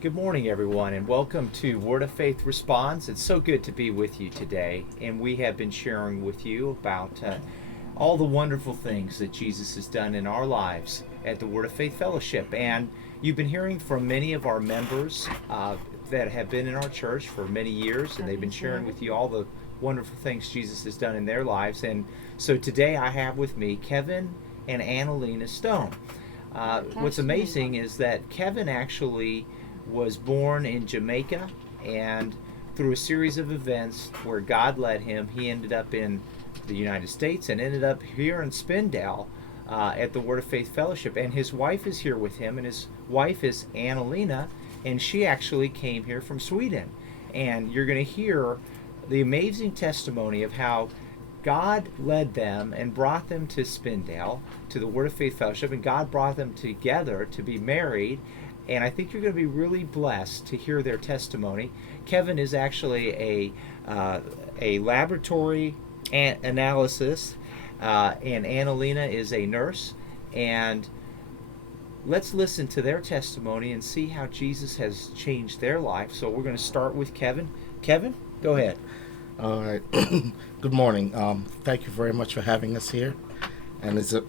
Good morning, everyone, and welcome to Word of Faith Responds. It's so good to be with you today, and we have been sharing with you about all the wonderful things that Jesus has done in our lives at the Word of Faith Fellowship. And you've been hearing from many of our members that have been in our church for many years, and they've been sharing with you all the wonderful things Jesus has done in their lives. And so today I have with me Kevin and Annalena Stone. What's amazing is that Kevin actually was born in Jamaica, and through a series of events where God led him, he ended up in the United States and ended up here in Spindale at the Word of Faith Fellowship. And his wife is here with him, and his wife is Annalena, and she actually came here from Sweden. And you're going to hear the amazing testimony of how God led them and brought them to Spindale, to the Word of Faith Fellowship, and God brought them together to be married. And I think you're going to be really blessed to hear their testimony. Kevin is actually a laboratory analysis, and Annalena is a nurse. And let's listen to their testimony and see how Jesus has changed their life. So we're going to start with Kevin. Kevin, go ahead. All right. Good morning. Thank you very much for having us here, and it's a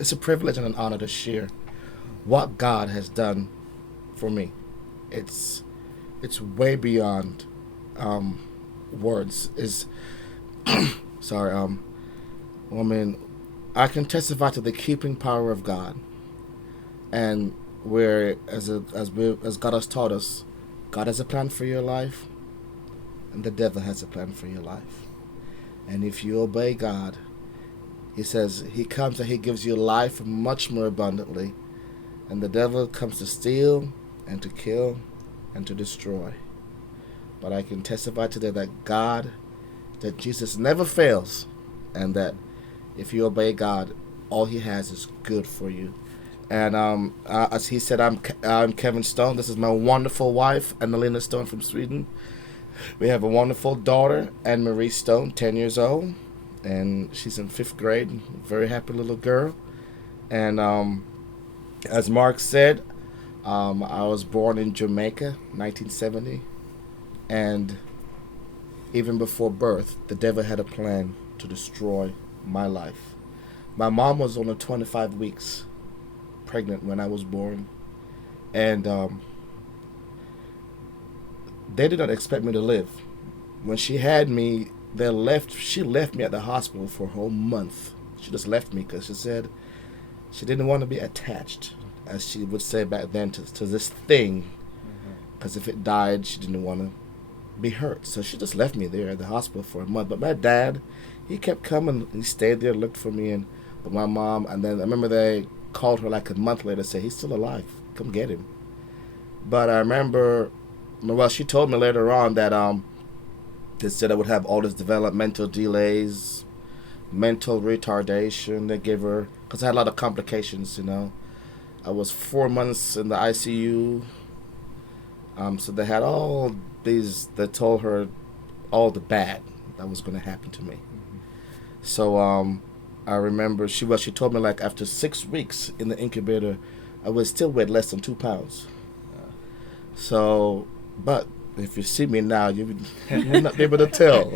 it's a privilege and an honor to share what God has done for me. It's way beyond words. Is sorry. Woman, I can testify to the keeping power of God, and where as God has taught us, God has a plan for your life, and the devil has a plan for your life. And if you obey God, He says He comes and He gives you life much more abundantly. And the devil comes to steal and to kill and to destroy. But I can testify today that Jesus never fails, and that if you obey God, all He has is good for you. And as he said, I'm Kevin Stone. This is my wonderful wife, Annalena Stone from Sweden. We have a wonderful daughter, Anne Marie Stone, 10 years old, and she's in 5th grade. Very happy little girl. And as Mark said, I was born in Jamaica, 1970, and even before birth, the devil had a plan to destroy my life. My mom was only 25 weeks pregnant when I was born, and they did not expect me to live. When she had me, she left me at the hospital for a whole month. She just left me because she said she didn't want to be attached, as she would say back then, to this thing. Because if it died, she didn't want to be hurt. So she just left me there at the hospital for a month. But my dad, he kept coming. He stayed there, looked for me, and but my mom. And then I remember they called her like a month later, said he's still alive. Come get him. But I remember, well, she told me later on that they said I would have all these developmental delays, mental retardation. They gave her, because I had a lot of complications. I was 4 months in the ICU. So they had all these. They told her all the bad that was going to happen to me. So I remember she told me, like, after 6 weeks in the incubator, I would still weigh less than 2 pounds. So, but if you see me now, you will not be able to tell.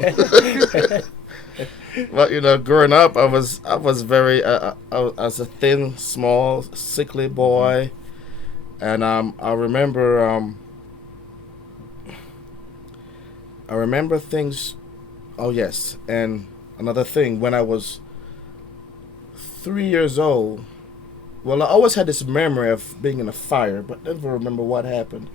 But growing up, I was very I was a thin, small, sickly boy, and I remember things. Oh yes, and another thing, when I was 3 years old. Well, I always had this memory of being in a fire, but never remember what happened.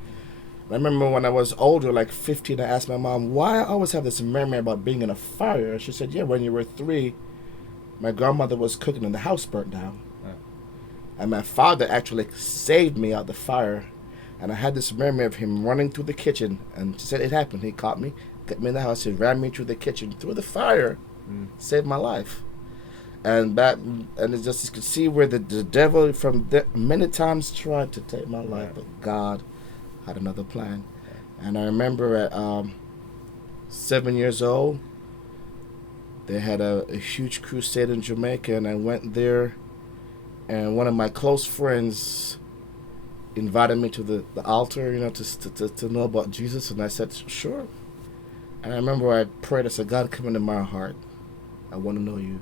I remember when I was older, like 15, I asked my mom why I always have this memory about being in a fire. She said, yeah, when you were 3, my grandmother was cooking and the house burnt down. And my father actually saved me out the fire. And I had this memory of him running through the kitchen. And she said it happened. He caught me, got me in the house, he ran me through the kitchen, through the fire, saved my life. And it's just, you could see where the devil many times tried to take my life, but God had another plan. And I remember at 7 years old, they had a huge crusade in Jamaica, and I went there, and one of my close friends invited me to the altar, to know about Jesus, and I said, sure. And I remember I prayed, I said, God, come into my heart. I want to know you.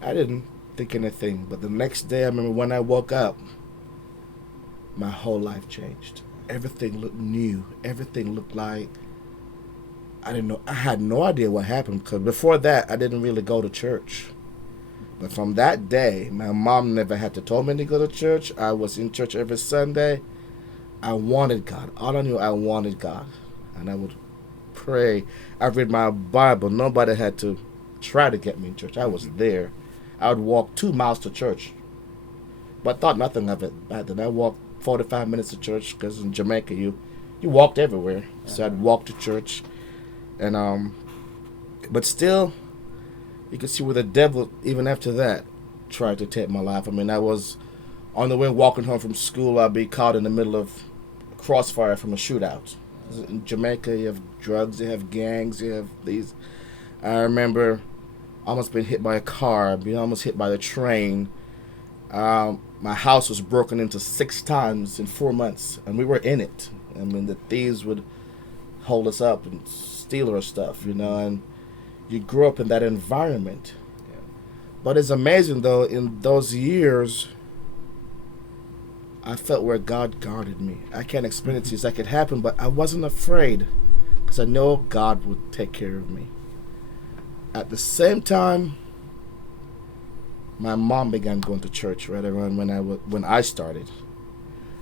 I didn't think anything, but the next day, I remember when I woke up, my whole life changed. Everything looked new. Everything looked like, I didn't know. I had no idea what happened, because before that, I didn't really go to church. But from that day, my mom never had to tell me to go to church. I was in church every Sunday. I wanted God. All I knew, I wanted God. And I would pray. I read my Bible. Nobody had to try to get me in church. I was there. I would walk 2 miles to church, but thought nothing of it back then. I walked 45 minutes to church, because in Jamaica you walked everywhere. So I'd walk to church, and but still, you could see where the devil, even after that, tried to take my life. I mean, I was on the way walking home from school. I'd be caught in the middle of a crossfire from a shootout. In Jamaica, you have drugs, you have gangs, you have these. I remember almost being hit by a car, being almost hit by a train. My house was broken into 6 times in 4 months, and we were in it. I mean, the thieves would hold us up and steal our stuff, and you grew up in that environment. Yeah. But it's amazing, though, in those years, I felt where God guarded me. I can't explain it to you. It's like it happened, but I wasn't afraid, because I know God would take care of me. At the same time, my mom began going to church right around when I started.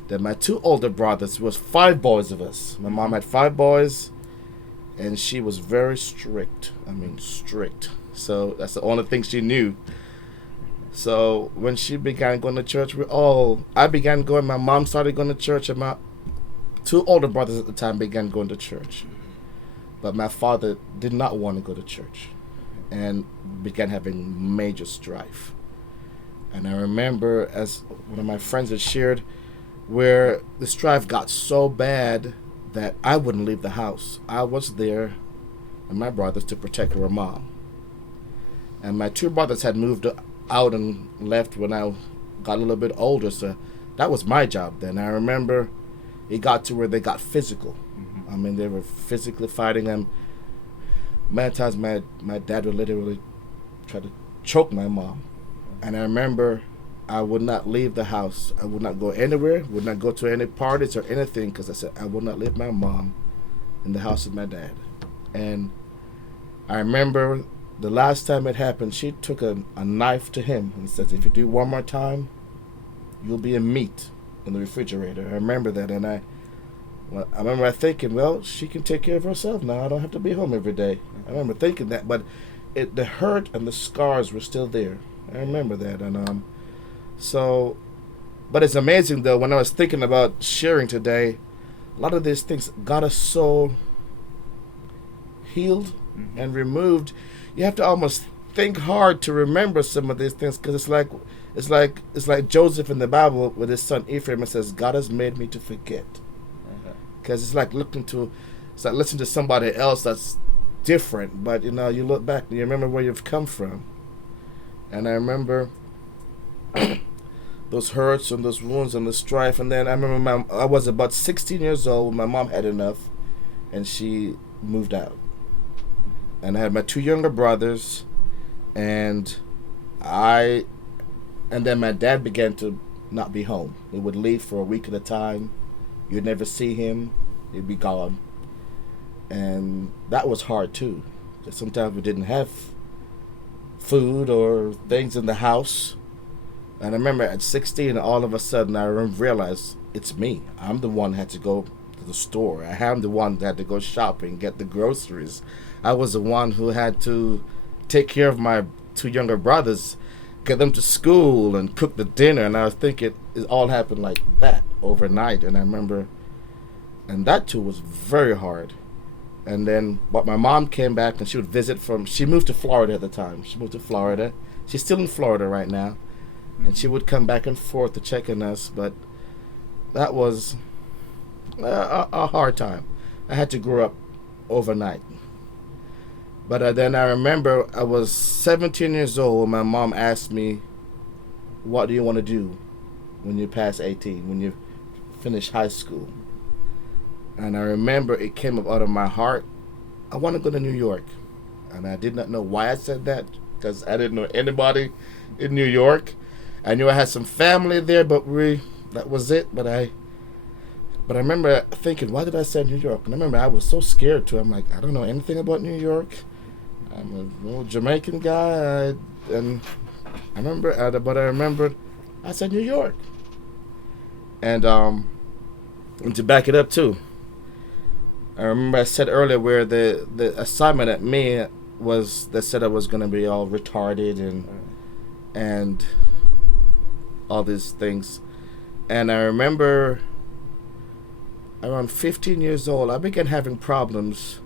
Then my 2 older brothers, it was 5 boys of us. My mom had 5 boys, and she was very strict. I mean, strict. So that's the only thing she knew. So when she began going to church, I began going. My mom started going to church, and my 2 older brothers at the time began going to church. But my father did not want to go to church, and began having major strife. And I remember, as one of my friends had shared, where the strife got so bad that I wouldn't leave the house. I was there, and my brothers, to protect our mom. And my 2 brothers had moved out and left when I got a little bit older, so that was my job then. I remember it got to where they got physical. I mean, they were physically fighting, and many times my dad would literally try to choke my mom. And I remember I would not leave the house. I would not go anywhere, would not go to any parties or anything, because I said I would not leave my mom in the house of my dad. And I remember the last time it happened, she took a knife to him and says, if you do one more time, you'll be a meat in the refrigerator. I remember that, and I remember thinking, well, she can take care of herself now. I don't have to be home every day. I remember thinking that, but the hurt and the scars were still there. I remember that, and but it's amazing though. When I was thinking about sharing today, a lot of these things got us so healed and removed. You have to almost think hard to remember some of these things, because it's like Joseph in the Bible with his son Ephraim. It says, God has made me to forget. Because it's like listening to somebody else that's different, but you look back and you remember where you've come from. And I remember those hurts and those wounds and the strife. And then I remember I was about 16 years old. My mom had enough, and she moved out. And I had my 2 younger brothers, and then my dad began to not be home. He would leave for a week at a time. You'd never see him. He'd be gone. And that was hard too. Sometimes we didn't have food or things in the house. And I remember at 16, all of a sudden I realized it's me. I'm the one that had to go to the store. I am the one that had to go shopping, get the groceries. I was the one who had to take care of my 2 younger brothers, get them to school and cook the dinner. And I was thinking it all happened like that overnight. And I remember, and that too was very hard. And then, but my mom came back, and she would visit she moved to Florida at the time. She moved to Florida. She's still in Florida right now. And she would come back and forth to check on us. But that was a hard time. I had to grow up overnight. But then I remember I was 17 years old. My mom asked me, what do you want to do when you pass 18, when you finish high school. And I remember it came up out of my heart, I want to go to New York. And I did not know why I said that, because I didn't know anybody in New York. I knew I had some family there, but that was it. But I remember thinking, why did I say New York? And I remember I was so scared too. I'm like, I don't know anything about New York. I'm a little Jamaican guy, and I remembered I said New York. And to back it up too, I remember I said earlier where the assignment at me was, they said I was going to be all retarded and all these things. And I remember around 15 years old, I began having problems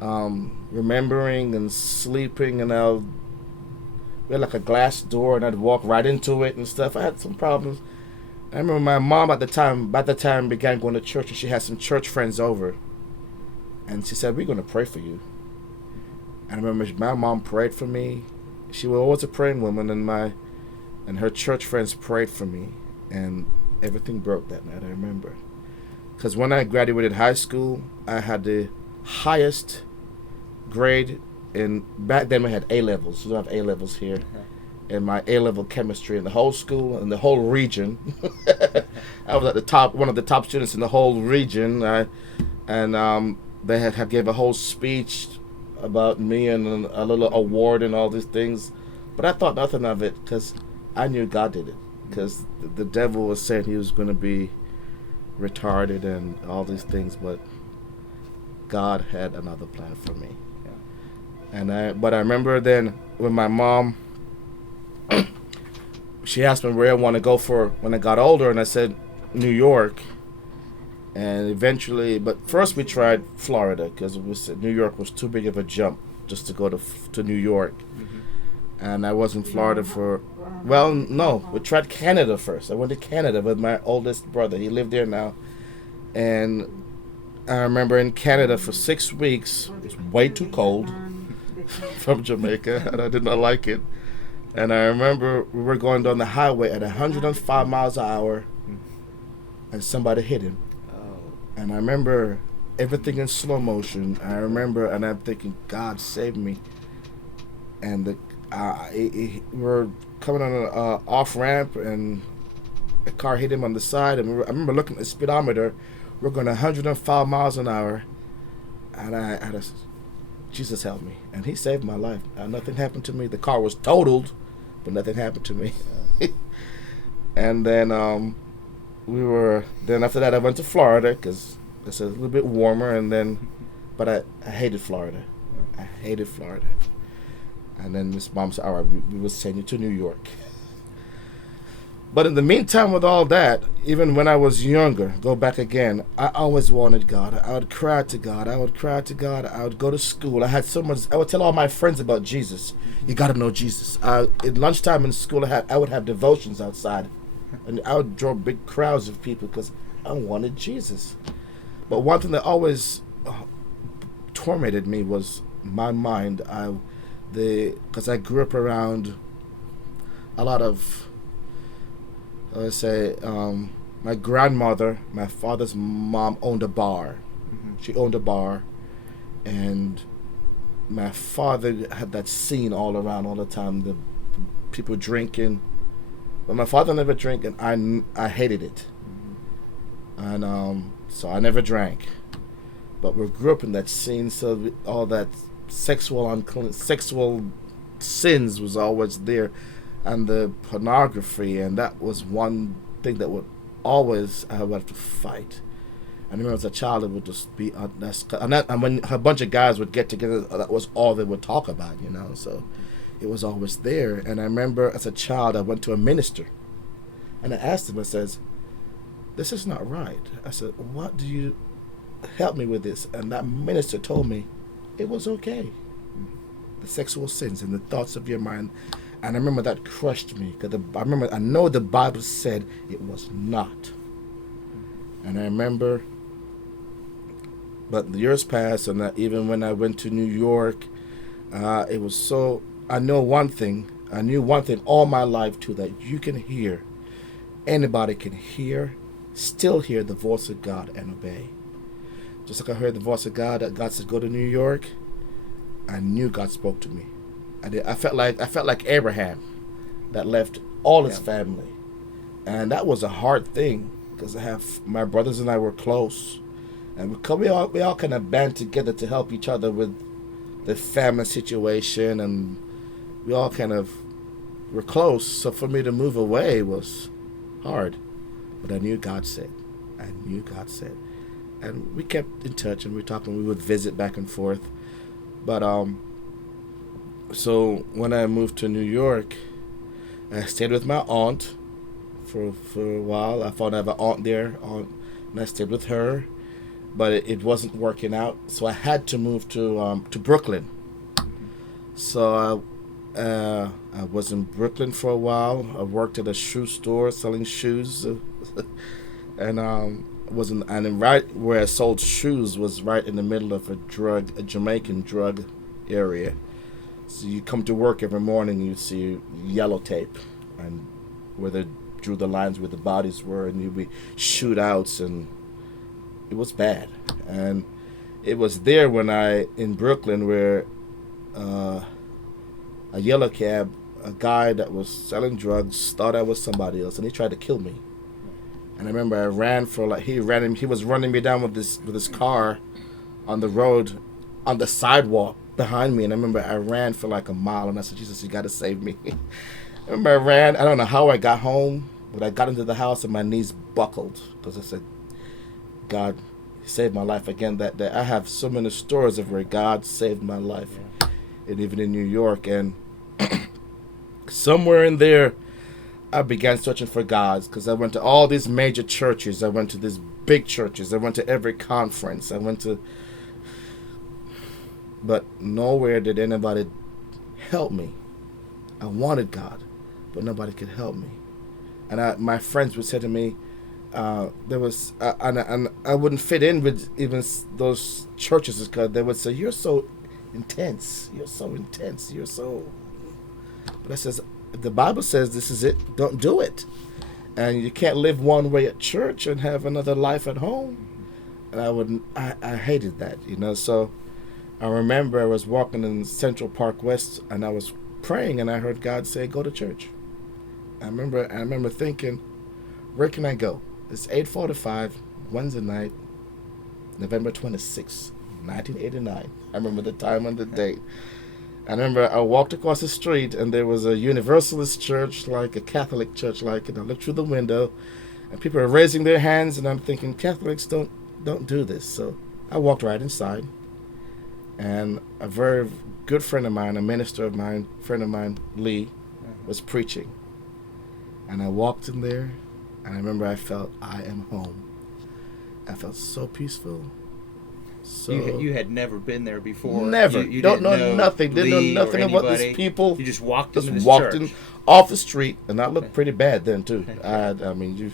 remembering and sleeping, and we had like a glass door and I'd walk right into it and stuff. I had some problems. I remember my mom at the time began going to church, and she had some church friends over. And she said, we're going to pray for you. I remember my mom prayed for me. She was always a praying woman, and her church friends prayed for me. And everything broke that night, I remember. Because when I graduated high school, I had the highest grade back then we had A-levels. We don't have A-levels here. Uh-huh. In my A-level chemistry in the whole school and the whole region. I was at the top, one of the top students in the whole region. They had gave a whole speech about me and a little award and all these things. But I thought nothing of it, because I knew God did it. Because the devil was saying he was going to be retarded and all these things, but God had another plan for me. Yeah. But I remember then when my mom, she asked me where I want to go for when I got older, and I said New York. And eventually, but first we tried Florida, because we said New York was too big of a jump just to go to New York. Mm-hmm. And I was in Florida we tried Canada first. I went to Canada with my oldest brother. He lived there now. And I remember in Canada for 6 weeks, it was way too cold from Jamaica, and I did not like it. And I remember we were going down the highway at 105 miles an hour, and somebody hit him. And I remember everything in slow motion. And I'm thinking, God save me. And we were coming on an off ramp, and a car hit him on the side. And I remember looking at the speedometer. We're going 105 miles an hour, and Jesus helped me, and He saved my life. Nothing happened to me. The car was totaled, but nothing happened to me. And then Then after that, I went to Florida because it's a little bit warmer. But I hated Florida. I hated Florida. And then Miss Mom said, "All right, we will send you to New York." But in the meantime, with all that, even when I was younger, go back again, I always wanted God. I would cry to God. I would go to school. I would tell all my friends about Jesus. You got to know Jesus. At lunchtime in school, I would have devotions outside. And I would draw big crowds of people because I wanted Jesus. But one thing that always tormented me was my mind. Because I grew up around a lot of, my grandmother, my father's mom, owned a bar. Mm-hmm. She owned a bar, and my father had that scene all around all the time, the people drinking. But my father never drank, and I hated it. Mm-hmm. And so I never drank. But we grew up in that scene, so all that sexual sins was always there. And the pornography, and that was one thing that I would have to fight. I remember as a child, it would just be and when a bunch of guys would get together, that was all they would talk about, So it was always there. And I remember as a child, I went to a minister, and I asked him. I says, "This is not right." I said, "What do you help me with this?" And that minister told me it was okay. The sexual sins and the thoughts of your mind. And I remember that crushed me, because I know the Bible said it was not. And I remember, but the years passed, and even when I went to New York, it was so. I knew one thing all my life too, that you can hear, anybody can hear still hear the voice of God and obey. Just like I heard the voice of God that God said go to New York, I knew God spoke to me. I felt like Abraham that left all his family, and that was a hard thing because I have my brothers and I were close, and we all kind of band together to help each other with the family situation, and we all kind of were close. So for me to move away was hard, but I knew God said. And we kept in touch, and we talked, and we would visit back and forth. But so when I moved to New York, I stayed with my aunt for a while. I found I have an aunt there, and I stayed with her, but it wasn't working out. So I had to move to Brooklyn. So I was in Brooklyn for a while. I worked at a shoe store selling shoes, and right where I sold shoes was right in the middle of a Jamaican drug area. So you come to work every morning, you see yellow tape, and where they drew the lines where the bodies were, and you'd be shootouts, and it was bad. And it was there in Brooklyn where a yellow cab, a guy that was selling drugs thought I was somebody else, and he tried to kill me. And I remember I ran he was running me down with his car on the road, on the sidewalk behind me, and I remember I ran for like a mile, and I said, Jesus, you got to save me. I remember I ran. I don't know how I got home, but I got into the house and my knees buckled because I said, God saved my life again that day. I have so many stories of where God saved my life, and even in New York. And somewhere in there, I began searching for God because I went to all these major churches. I went to these big churches. I went to every conference. But nowhere did anybody help me. I wanted God, but nobody could help me. And my friends would say to me, and I wouldn't fit in with even those churches because they would say, "You're so intense. You're so intense. You're so." But I says, if the Bible says this is it, don't do it. And you can't live one way at church and have another life at home. And I hated that, So I remember I was walking in Central Park West, and I was praying, and I heard God say, "Go to church." I remember thinking, where can I go? It's 8:45 Wednesday night, November 26, 1989. I remember the time and the date. I remember I walked across the street, and there was a Universalist church, like a Catholic church, and I looked through the window, and people were raising their hands, and I'm thinking, Catholics don't do this. So I walked right inside, and a very good friend of mine, friend of mine, Lee, was preaching. And I walked in there, and I remember I felt I am home. I felt so peaceful. So you had never been there before. Never. You don't didn't know nothing. Didn't know nothing about these people. You just walked just into this walked church. in off the street, and I looked pretty bad then too. I mean,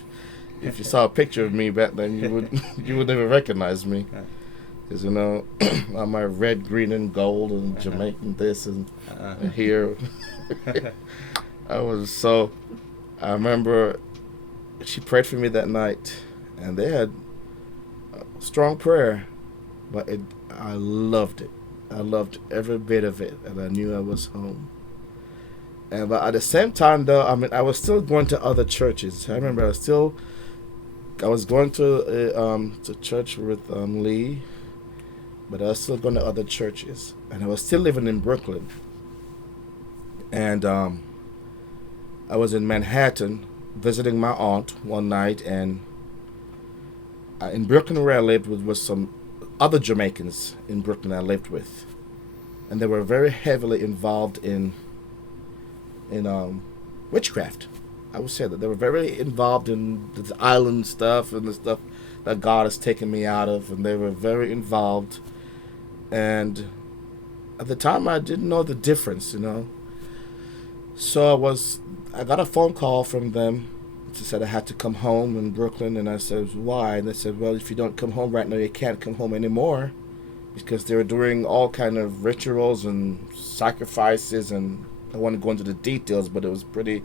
if you saw a picture of me back then, you would never recognize me, because on my red, green, and gold, and Jamaican this and here. I remember she prayed for me that night, and they had a strong prayer. But I loved it. I loved every bit of it, and I knew I was home. But at the same time, though, I was still going to other churches. I remember I was going to church with Lee, but I was still going to other churches, and I was still living in Brooklyn. And I was in Manhattan visiting my aunt one night, and in Brooklyn where I lived was some other Jamaicans in Brooklyn I lived with, and they were very heavily involved in witchcraft. I would say that they were very involved in the island stuff and the stuff that God has taken me out of, and they were very involved. And at the time, I didn't know the difference, So I got a phone call from them. She said I had to come home in Brooklyn, and I said, why? And they said, well, if you don't come home right now, you can't come home anymore, because they were doing all kind of rituals and sacrifices, and I want to go into the details, but it was pretty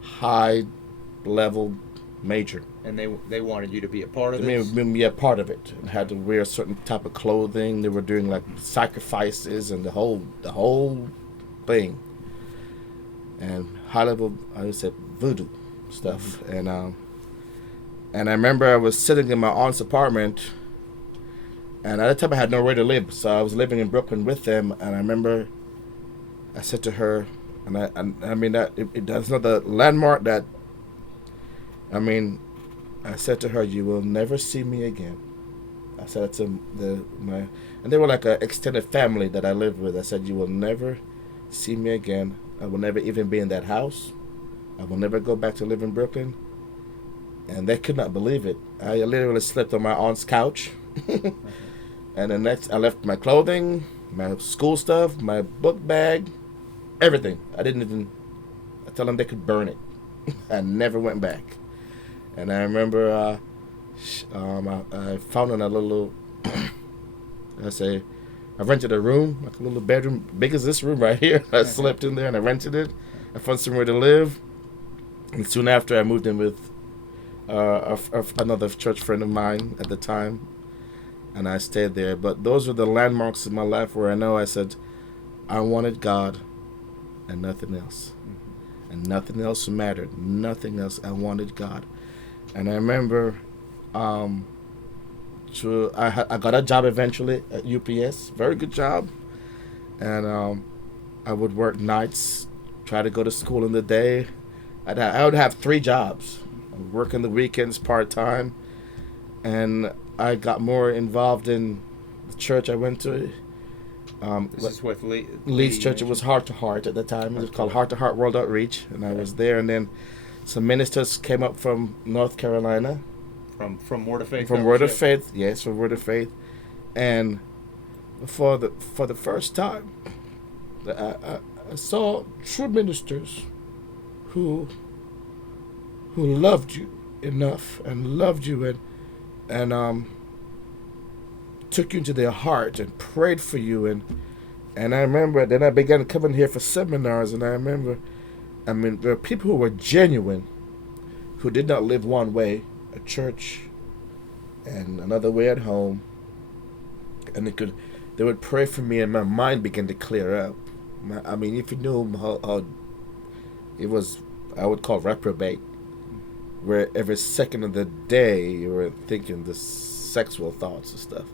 high level major. And they wanted you to be a part of They this? made me a part of it and had to wear a certain type of clothing. They were doing like sacrifices and the whole thing. And high level, I would say voodoo stuff. And I remember I was sitting in my aunt's apartment, and at the time I had nowhere to live, so I was living in Brooklyn with them. And I remember I said to her, I mean that's not the landmark that. I mean, I said to her, "You will never see me again." I said it to and they were like an extended family that I lived with. I said, "You will never see me again. I will never even be in that house. I will never go back to live in Brooklyn." And they could not believe it. I literally slept on my aunt's couch. And the next, I left my clothing, my school stuff, my book bag, everything. I told them they could burn it. I never went back. And I remember I found in a little, I rented a room, like a little bedroom, big as this room right here. I slept in there and I rented it. I found somewhere to live. And soon after I moved in with another church friend of mine at the time. And I stayed there. But those were the landmarks in my life where I know I said, I wanted God and nothing else. Mm-hmm. And nothing else mattered. Nothing else. I wanted God. And I remember I got a job eventually at UPS. Very good job. And I would work nights, try to go to school in the day. I would have 3 jobs. I would work in the weekends part-time. And I got more involved in the church I went to. This is with Lee's church. It was Heart to Heart at the time. It was called Heart to Heart World Outreach. And I was there. And then some ministers came up from North Carolina. From Word of Faith? From Word of Faith. Yes, from Word of Faith. And for the first time, I saw true ministers who loved you enough and loved you and took you into their heart and prayed for you and I remember then I began coming here for seminars and I mean there were people who were genuine, who did not live one way at church and another way at home, and they would pray for me and my mind began to clear up. I mean, if you knew how it was, I would call reprobate, where every second of the day you were thinking the sexual thoughts and stuff,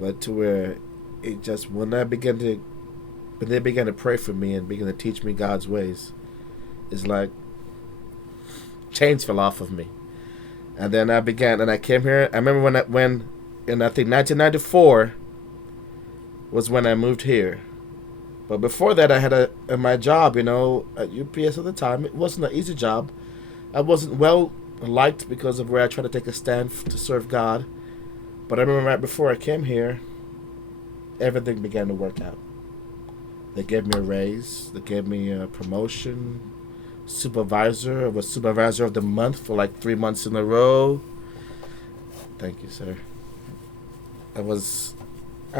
but to where it just when they began to pray for me and began to teach me God's ways, it's like chains fell off of me, and then I came here. I remember when in I think 1994 was when I moved here. But before that, I had my job, at UPS at the time. It wasn't an easy job. I wasn't well liked because of where I tried to take a stand to serve God. But I remember right before I came here, everything began to work out. They gave me a raise. They gave me a promotion. Supervisor. I was supervisor of the month for like 3 months in a row. Thank you, sir. I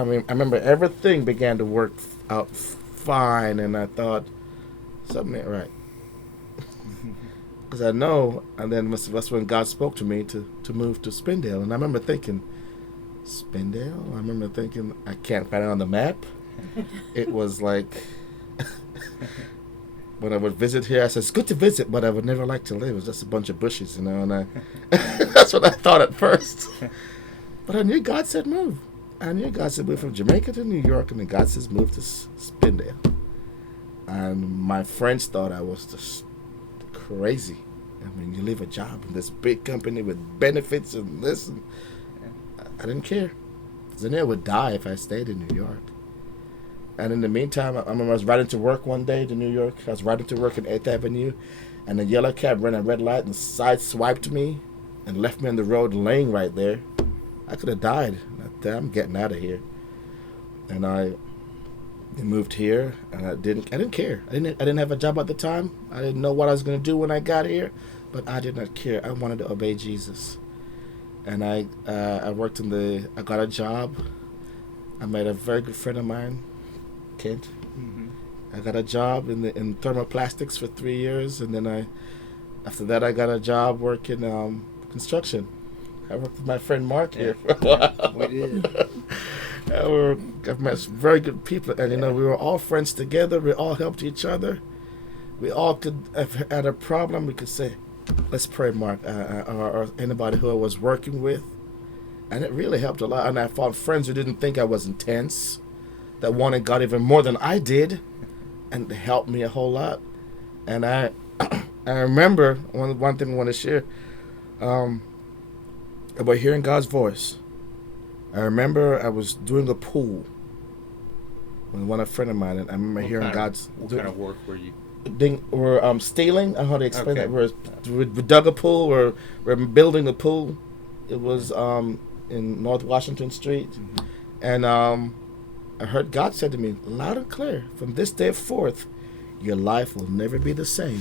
remember everything began to work out fine, and I thought something ain't right. Because I know, and then that's when God spoke to me to move to Spindale. And I remember thinking, Spindale? I remember thinking, I can't find it on the map. It was like, when I would visit here, I said, it's good to visit, but I would never like to live. It was just a bunch of bushes, and that's what I thought at first. But I knew God said move. I knew God said move from Jamaica to New York, and then God says move to Spindale. And my friends thought I was just crazy. I mean, you leave a job in this big company with benefits and this. And I didn't care. Because I knew I would die if I stayed in New York. And in the meantime, I remember I was riding to work one day to New York. I was riding to work in 8th Avenue, and a yellow cab ran a red light and side-swiped me and left me on the road laying right there. I could have died. I'm getting out of here. And I moved here, and I didn't care. I didn't have a job at the time. I didn't know what I was going to do when I got here, but I did not care. I wanted to obey Jesus. And I got a job. I met a very good friend of mine, Kent. Mm-hmm. I got a job in thermoplastics for 3 years, and then After that, I got a job working construction. I worked with my friend Mark Yeah. here for a while. We did. I've met some very good people, and we were all friends together. We all helped each other. We all could, if had a problem, we could say, "Let's pray, Mark," or anybody who I was working with, and it really helped a lot. And I found friends who didn't think I was intense, that wanted God even more than I did, and it helped me a whole lot. And I remember one thing I want to share about hearing God's voice. I remember I was doing a pool with one friend of mine, and I remember hearing God's. What kind of work were you? We're stealing. I don't know how to explain Okay. that. We dug a pool. We're building a pool. It was in North Washington Street, and I heard God said to me loud and clear, "From this day forth, your life will never be the same."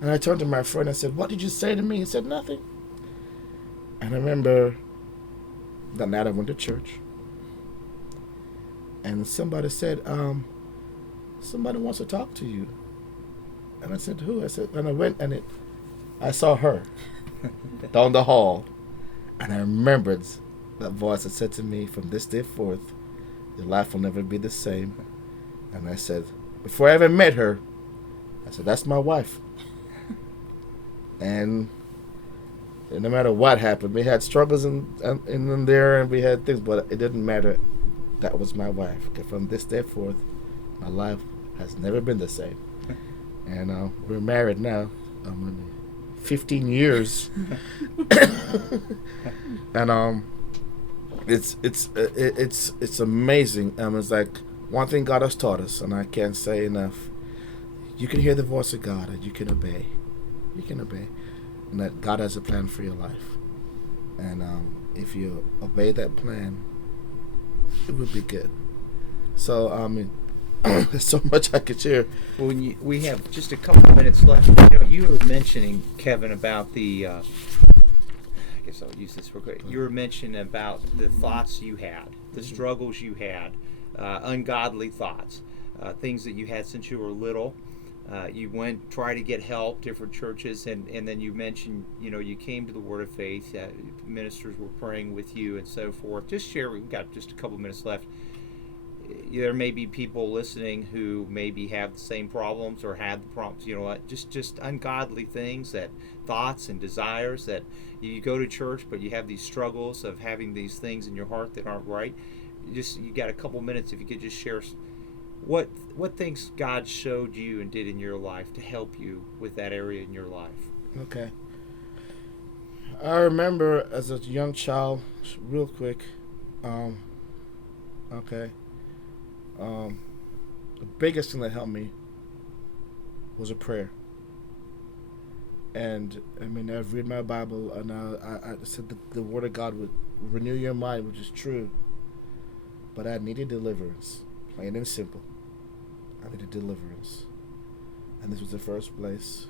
And I turned to my friend and said, "What did you say to me?" He said, "Nothing." And I remember that night I went to church, and somebody said, "Somebody wants to talk to you." And I said, "Who?" I said, and I went, and I saw her down the hall, and I remembered that voice that said to me, "From this day forth, your life will never be the same." And I said, before I ever met her, I said, "That's my wife." And no matter what happened, we had struggles in there, and we had things, but it didn't matter. That was my wife. Okay, from this day forth, my life has never been the same. And we're married now. 15 years, and it's amazing. It's like one thing God has taught us, and I can't say enough. You can hear the voice of God, and you can obey. You can obey, and that God has a plan for your life. And if you obey that plan, it would be good. So there's so much I could share. Well, we have just a couple of minutes left. You were mentioning, Kevin, about the. I guess I'll use this real quick. You were mentioning about the thoughts you had, the struggles you had, ungodly thoughts, things that you had since you were little. You went try to get help, different churches, and then you mentioned you came to the Word of Faith. Ministers were praying with you and so forth. Just share. We've got just a couple of minutes left. There may be people listening who maybe have the same problems or had the problems. Just ungodly things, that thoughts and desires that you go to church, but you have these struggles of having these things in your heart that aren't right. You got a couple minutes if you could just share what things God showed you and did in your life to help you with that area in your life. Okay. I remember as a young child, real quick. The biggest thing that helped me was a prayer. And I've read my Bible, and I said the Word of God would renew your mind, which is true. But I needed deliverance, plain and simple. I needed deliverance. And this was the first place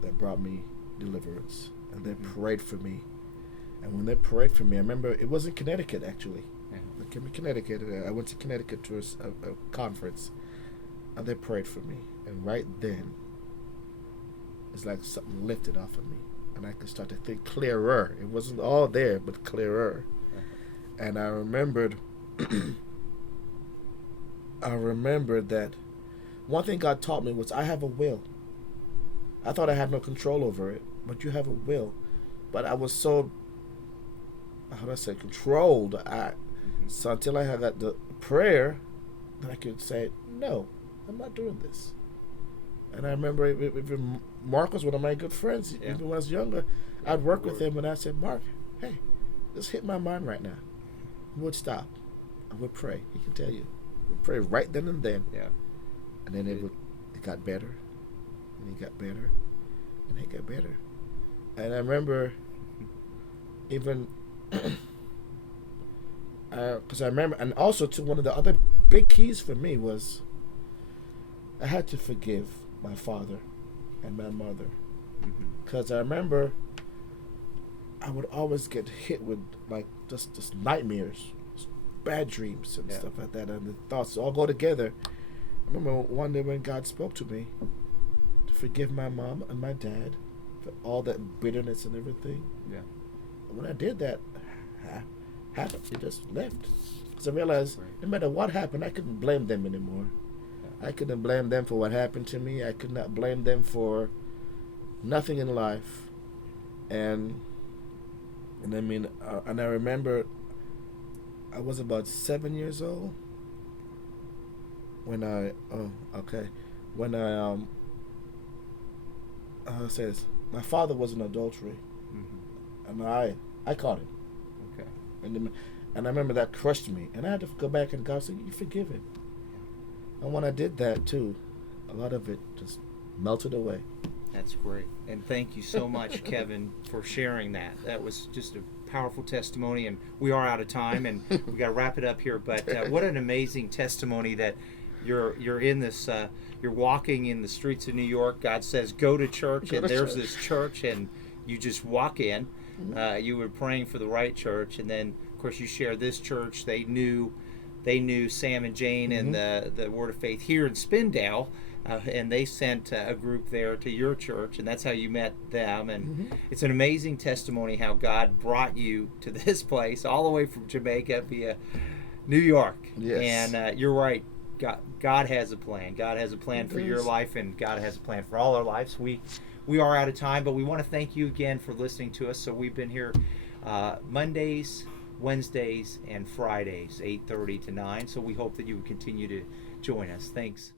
that brought me deliverance. And they prayed for me. And when they prayed for me, I remember it was in Connecticut, actually. I came to Connecticut. I went to Connecticut to a conference, and they prayed for me. And right then, it's like something lifted off of me, and I could start to think clearer. It wasn't all there, but clearer. And I remembered that one thing God taught me was I have a will. I thought I had no control over it, but you have a will. But I was so, how do I say, controlled. So until I had the prayer, then I could say, no, I'm not doing this. And I remember even Mark was one of my good friends. Yeah. Even when I was younger, I'd work with him, and I'd say, "Mark, hey, this hit my mind right now." He would stop. I would pray. He can tell you. We'd pray right then and then. Yeah. And then it got better, and it got better, and it got better. And I remember even, because I remember, and also too, one of the other big keys for me was I had to forgive my father and my mother. Because I remember I would always get hit with like just nightmares, bad dreams and stuff like that, and the thoughts all go together. I remember one day when God spoke to me to forgive my mom and my dad all that bitterness and everything. Yeah. When I did that, happened. It just left. Because I realized Right. no matter what happened, I couldn't blame them anymore. Yeah. I couldn't blame them for what happened to me. I could not blame them for nothing in life. And I mean, and I remember I was about 7 years old when says my father was in adultery, and I caught him, Okay. and I remember that crushed me, and I had to go back and God said, "You forgive him." And when I did that too, a lot of it just melted away. That's great. And thank you so much, Kevin, for sharing that. That was just a powerful testimony, and we are out of time, and we got to wrap it up here. But what an amazing testimony that you're in this. You're walking in the streets of New York. God says, "Go to church," and there's this church, and you just walk in. You were praying for the right church, and then, of course, you share this church. They knew Sam and Jane and the Word of Faith here in Spindale. And they sent a group there to your church, and that's how you met them. And it's an amazing testimony how God brought you to this place all the way from Jamaica via New York. Yes. And you're right. God has a plan. God has a plan for your life, and God has a plan for all our lives. We are out of time, but we want to thank you again for listening to us. So we've been here Mondays, Wednesdays, and Fridays, 8:30 to 9. So we hope that you would continue to join us. Thanks.